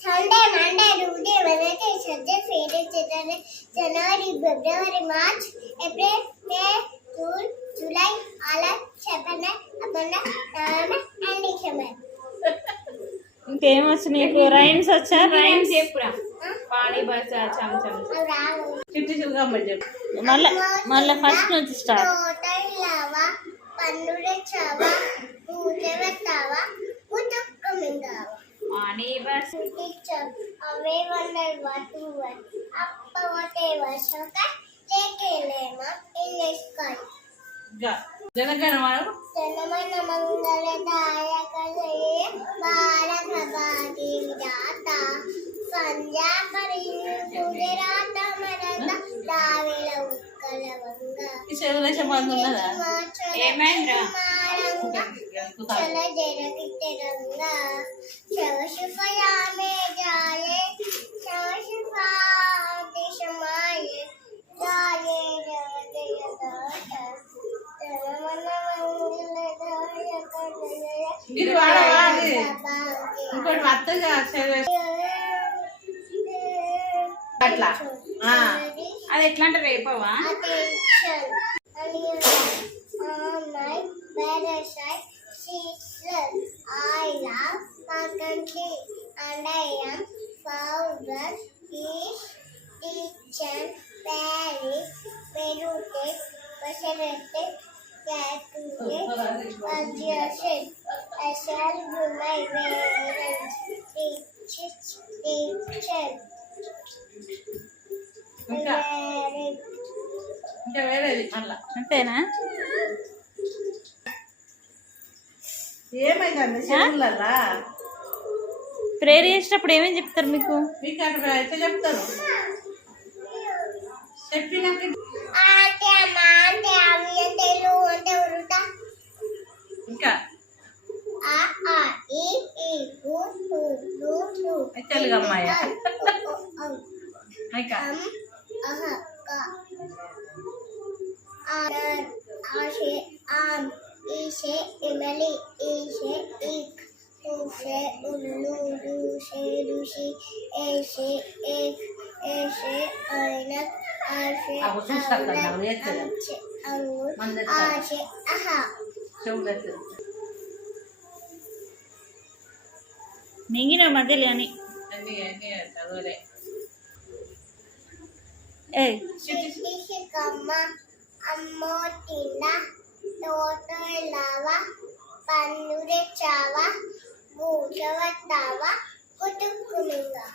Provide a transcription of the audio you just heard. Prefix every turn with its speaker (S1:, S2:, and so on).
S1: Sunday, Monday, Tuesday, Wednesday, Thursday, Friday, Saturday, January, February, March, April, May, June, July, August, September, October, November, and December.
S2: ఇంకేం వచ్చు నీకు? Rhymes వచ్చా? Rhymes చెప్పురా. పాడి బస చం చం చిట్టి చిలుకమ్మ చెప్పు. మళ్ళీ ఫస్ట్ నుంచి స్టార్ట్.
S1: తోటలావా పన్నుల చావా పూజవతావా ఉతుక్కుమింగావా
S2: పాడి బస
S1: అవే వండర్ వాటు అప్పవతే వర్షక లేకేలేమ ఇల్లెస్కాయ్
S2: జనగణమన
S1: జనమన మంగళదాయకలే భారత భాగి విధాత సంధ్యా పరిణు గుజరాత మరత దావిల ఉక్కలవంగ
S2: ఏమైందిరా?
S1: చల జరగితరంగ శవశుభయామే జాయే శవశుభా దిశమాయే జాయే జగదయ దాత
S2: ఇంకోటి అత్తగా అట్లా అది ఎట్లా అంటే రేపవా?
S1: I love my country and I am proud of each teacher, Paris, Peruke, Passerete, Catute, Adjacent. I shall do my parents, teacher.
S2: ఇంకా వేరేది మళ్ళా అంతేనా? ఏమైందండి చెవులరా? ప్రేయర్ చేసేటప్పుడు ఏమేమి చెప్తారు మీకు? మీకు అక్కడ అయితే చెప్తారు. చెప్పినాక ఇంకా తెలుగు అమ్మాయ ఇంకా
S1: ఈషే ఇమలి ఈషే ఇక్ ఊషే ఉల్లు దూషే ఋషి ఏషే ఏక్ ఏషే ఐనక్ ఆషే అంగుర్ ఆషే అహా
S2: మింగిన మధ్యలో అని చదవలే.
S1: కమ్మ అమ్మో తిన్న తోటలావా పన్నురెచ్చావా భూషవత్తావా కుతుక్కుమింగా